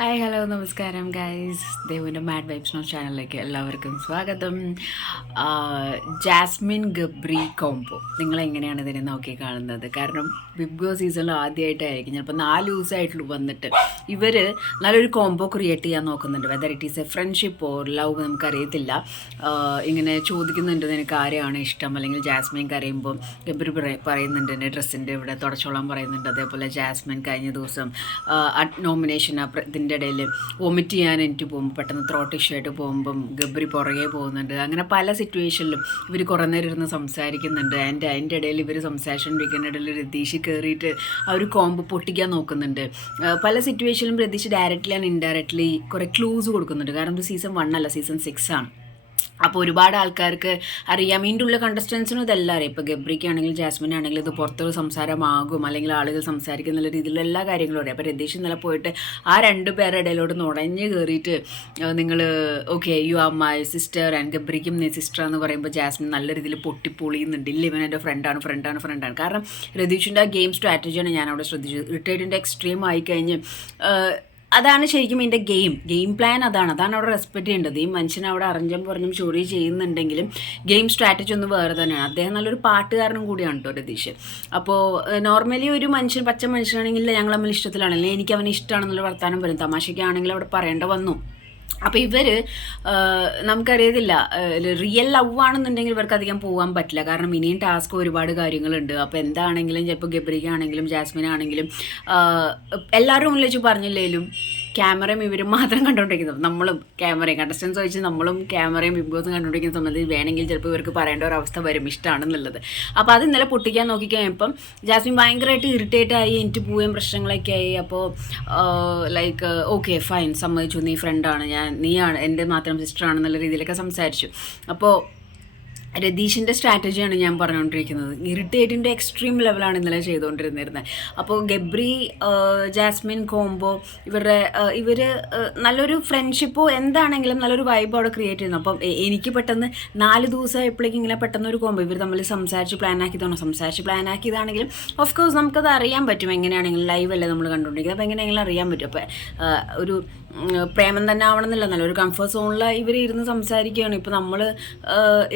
Hi hello നമസ്കാരം guys ദേവിന്റെ mad vibes നോ ചാനലിലേക്ക് എല്ലാവർക്കും സ്വാഗതം. ആ, ജാസ്മിൻ ഗബ്രി കോംബോ നിങ്ങൾ എങ്ങനെയാണ് ഇതിനെ നോക്കി കാണുന്നത്? കാരണം ബിഗ് ബോസ് സീസണിൽ ആദ്യമായിട്ടായിരിക്കും ചിലപ്പോൾ നാല് ദിവസമായിട്ടുള്ളൂ വന്നിട്ട്. ഇവർ നല്ലൊരു കോംബോ ക്രിയേറ്റ് ചെയ്യാൻ നോക്കുന്നുണ്ട്. Whether it is a friendship or love നമുക്കറിയത്തില്ല. ഇങ്ങനെ ചോദിക്കുന്നുണ്ട് നിനക്ക് ആരെയാണ് ഇഷ്ടം? അല്ലെങ്കിൽ ജാസ്മിൻ കരയുമ്പോൾ ഗബ്രി പറയുന്നുണ്ട് എന്റെ ഡ്രസ്സിന്റെ ഇവിടെ തുടച്ചോളാൻ പറയുന്നുണ്ട്. അതേപോലെ ജാസ്മിൻ കഴിഞ്ഞ ദിവസം നോമിനേഷൻ ഇതിന്റെ ഇടയിൽ വൊമിറ്റ് ചെയ്യാൻ എനിക്ക് പോകുമ്പോൾ പെട്ടെന്ന് ത്രോട്ട് ഇഷ്യൂ ആയിട്ട് പോകുമ്പം ഗബ്രി പുറകെ പോകുന്നുണ്ട്. അങ്ങനെ പല സിറ്റുവേഷനിലും ഇവർ കുറേ നേരം ഇരുന്ന് സംസാരിക്കുന്നുണ്ട്. ആൻഡ് അതിന്റെ ഇടയിൽ ഇവർ സംസാരിച്ചുകൊണ്ടിരിക്കുന്ന ഇടയിൽ രതീഷ് കയറിയിട്ട് ആ ഒരു കോമ്പ് പൊട്ടിക്കാൻ നോക്കുന്നുണ്ട്. പല സിറ്റുവേഷനിലും രതീഷ് ഡയറക്റ്റ്ലി ആൻഡ് ഇൻഡയറക്റ്റ്ലി കുറേ ക്ലൂസ് കൊടുക്കുന്നുണ്ട്. കാരണം ഇത് സീസൺ വൺ അല്ല സീസൺ സിക്സ് ആണ്. അപ്പോൾ ഒരുപാട് ആൾക്കാർക്ക് അറിയാം. ഇതിന്റെ ഉള്ള കണ്ടസ്റ്റൻസിനും ഇതെല്ലാം അറിയാം. ഇപ്പോൾ ഗബ്രിക്ക് ആണെങ്കിലും ജാസ്മിൻ ആണെങ്കിലും ഇത് പുറത്തൊരു സംസാരമാകും. അല്ലെങ്കിൽ ആളുകൾ സംസാരിക്കുന്ന രീതിയിലുള്ള എല്ലാ കാര്യങ്ങളും അറിയാം. അപ്പോൾ രതീഷ് ഇന്നലെ പോയിട്ട് ആ രണ്ട് പേരുടെ ഇടയിലോട്ട് നുടഞ്ഞ് കയറിയിട്ട് നിങ്ങൾ okay you are my sister and ഗബ്രിക്കും നീ സിസ്റ്റർ എന്ന് പറയുമ്പോൾ ജാസ്മിൻ നല്ല രീതിയിൽ പൊട്ടിപ്പൊളിയുന്നുണ്ട്. ഇല്ല ഇവൻ എന്റെ ഫ്രണ്ടാണ് ഫ്രണ്ടാണ് ഫ്രണ്ടാണ് കാരണം രതീഷിന്റെ ആ ഗെയിം സ്ട്രാറ്റജിയാണ് ഞാൻ ശ്രദ്ധിച്ചത്. റിട്ടയർഡിന്റെ എക്സ്ട്രീം ആയിക്കഴിഞ്ഞ് അതാണ് ശരിക്കും ഇതിന്റെ ഗെയിം. ഗെയിം പ്ലാൻ അതാണ്. അതാണ് അവിടെ റെസ്പെക്ട് ചെയ്യേണ്ടത്. ഈ മനുഷ്യൻ അവിടെ അറിഞ്ഞും പറഞ്ഞും ചൊറി ചെയ്യുന്നുണ്ടെങ്കിലും ഗെയിം സ്ട്രാറ്റജി ഒന്ന് വേറെ തന്നെയാണ്. അദ്ദേഹം നല്ലൊരു പാട്ടുകാരനും കൂടിയാണ് കേട്ടോ രതീഷ്. അപ്പോൾ നോർമലി ഒരു മനുഷ്യൻ പച്ച മനുഷ്യനാണെങ്കിൽ ഞങ്ങൾ തമ്മിൽ അല്ലെങ്കിൽ എനിക്ക് അവനെ ഇഷ്ടമാണെന്നുള്ള വർത്താനം പറയും. തമാശയ്ക്കാണെങ്കിൽ അവിടെ പറയേണ്ട വന്നു. അപ്പോൾ ഇവർ നമുക്കറിയത്തില്ല റിയൽ ലവ് ആണെന്നുണ്ടെങ്കിൽ ഇവർക്ക് അധികം പോകാൻ പറ്റില്ല. കാരണം ഇനിയും ടാസ്ക് ഒരുപാട് കാര്യങ്ങളുണ്ട്. അപ്പോൾ എന്താണെങ്കിലും ചിലപ്പോൾ ഗബ്രിക്കാണെങ്കിലും ജാസ്മിൻ ആണെങ്കിലും എല്ലാവരും മുന്നിൽ വെച്ച് പറഞ്ഞില്ലേലും ക്യാമറയും ഇവരും മാത്രം കണ്ടുകൊണ്ടിരിക്കുന്നത് നമ്മളും ക്യാമറയും കണ്ടസ്റ്റൻസ് വെച്ച് നമ്മളും ക്യാമറയും ബിഗ് ബോസും കണ്ടുകൊണ്ടിരിക്കുന്ന സമയത്ത് വേണമെങ്കിൽ ചിലപ്പോൾ ഇവർക്ക് പറയേണ്ട ഒരു അവസ്ഥ വരും ഇഷ്ടമാണെന്നുള്ളത് അപ്പോൾ അത് ഇന്നലെ പൊട്ടിക്കാൻ നോക്കിക്കഴിഞ്ഞപ്പം ജാസ്മിൻ ഭയങ്കരമായിട്ട് ഇറിറ്റേറ്റ് ആയി എനിക്ക് പോവുകയും പ്രശ്നങ്ങളൊക്കെ ആയി. അപ്പോൾ ലൈക്ക് ഓക്കെ ഫൈൻ സമ്മതിച്ചു. നീ ഫ്രണ്ടാണ് ഞാൻ നീയാണ് എന്റെ മാത്രം സിസ്റ്ററാണെന്നുള്ള രീതിയിലൊക്കെ സംസാരിച്ചു. അപ്പോൾ രതീഷിന്റെ സ്ട്രാറ്റജിയാണ് ഞാൻ പറഞ്ഞുകൊണ്ടിരിക്കുന്നത്. ഇറിറ്റേറ്റിന്റെ എക്സ്ട്രീം ലെവലാണ് ഇന്നലെ ചെയ്തുകൊണ്ടിരുന്നിരുന്നത്. അപ്പോൾ ഗബ്രി ജാസ്മിൻ കോംബോ ഇവരുടെ ഇവർ നല്ലൊരു ഫ്രണ്ട്ഷിപ്പോ എന്താണെങ്കിലും നല്ലൊരു വൈബ് അവിടെ ക്രിയേറ്റ് ചെയ്യുന്നു. അപ്പം എനിക്ക് പെട്ടെന്ന് നാല് ദിവസം ആയപ്പോഴേക്കും ഇങ്ങനെ പെട്ടെന്ന് ഒരു കോംബോ ഇവർ തമ്മിൽ സംസാരിച്ച് പ്ലാൻ ആക്കിയതാണോ. സംസാരിച്ച് പ്ലാൻ ആക്കിയതാണെങ്കിലും ഓഫ് കോഴ്സ് നമുക്കത് അറിയാൻ പറ്റും എങ്ങനെയാണെങ്കിലും ലൈവ് അല്ലേ നമ്മൾ കണ്ടുകൊണ്ടിരിക്കുന്നത്. അപ്പോൾ എങ്ങനെയെങ്കിലും അറിയാൻ പറ്റും. അപ്പോൾ ഒരു പ്രേമം തന്നെ ആവണമെന്നില്ല നല്ലൊരു കംഫർട്ട് സോണിൽ ഇവർ ഇരുന്ന് സംസാരിക്കുകയാണ്. ഇപ്പോൾ നമ്മൾ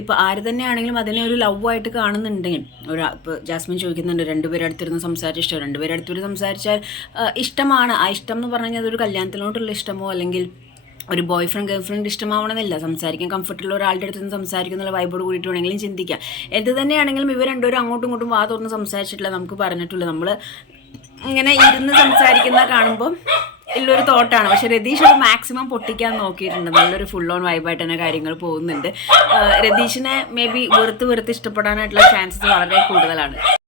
ഇപ്പോൾ ആര് തന്നെയാണെങ്കിലും അതിനെ ഒരു ലവ് ആയിട്ട് കാണുന്നുണ്ടെങ്കിൽ ഒരു ഇപ്പോൾ ജാസ്മിൻ ചോദിക്കുന്നുണ്ട് രണ്ടുപേരും അടുത്തിരുന്ന് സംസാരിച്ച ഇഷ്ടം രണ്ടുപേരും അടുത്തിരുന്ന് സംസാരിച്ചാൽ ഇഷ്ടമാണ്. ആ ഇഷ്ടം എന്ന് പറഞ്ഞു കഴിഞ്ഞാൽ അതൊരു കല്യാണത്തിലോട്ടുള്ള ഇഷ്ടമോ? അല്ലെങ്കിൽ ഒരു ബോയ് ഫ്രണ്ട് ഗേൾ ഫ്രണ്ട് ഇഷ്ടമാവണമെന്നില്ല. സംസാരിക്കാൻ കംഫർട്ടുള്ള ഒരാളുടെ അടുത്ത് നിന്ന് സംസാരിക്കുന്ന വൈബോട് കൂടിയിട്ട് വേണമെങ്കിലും ചിന്തിക്കാം. എന്ത് തന്നെയാണെങ്കിലും ഇവർ രണ്ടുപേരും അങ്ങോട്ടും ഇങ്ങോട്ടും വാ സംസാരിച്ചിട്ടില്ല നമുക്ക് പറഞ്ഞിട്ടില്ല. നമ്മൾ ഇങ്ങനെ ഇരുന്ന് സംസാരിക്കുന്ന കാണുമ്പോൾ ഉള്ളൊരു തോട്ടാണ്. പക്ഷെ രതീഷ് അത് മാക്സിമം പൊട്ടിക്കാൻ നോക്കിയിട്ടുണ്ട്. നല്ലൊരു ഫുൾ ഓൺ വൈബായിട്ട് തന്നെ കാര്യങ്ങൾ പോകുന്നുണ്ട്. രതീഷിനെ മേ ബി വെറുത്ത് വെറുത്ത് ഇഷ്ടപ്പെടാനായിട്ടുള്ള ചാൻസസ് വളരെ കൂടുതലാണ്.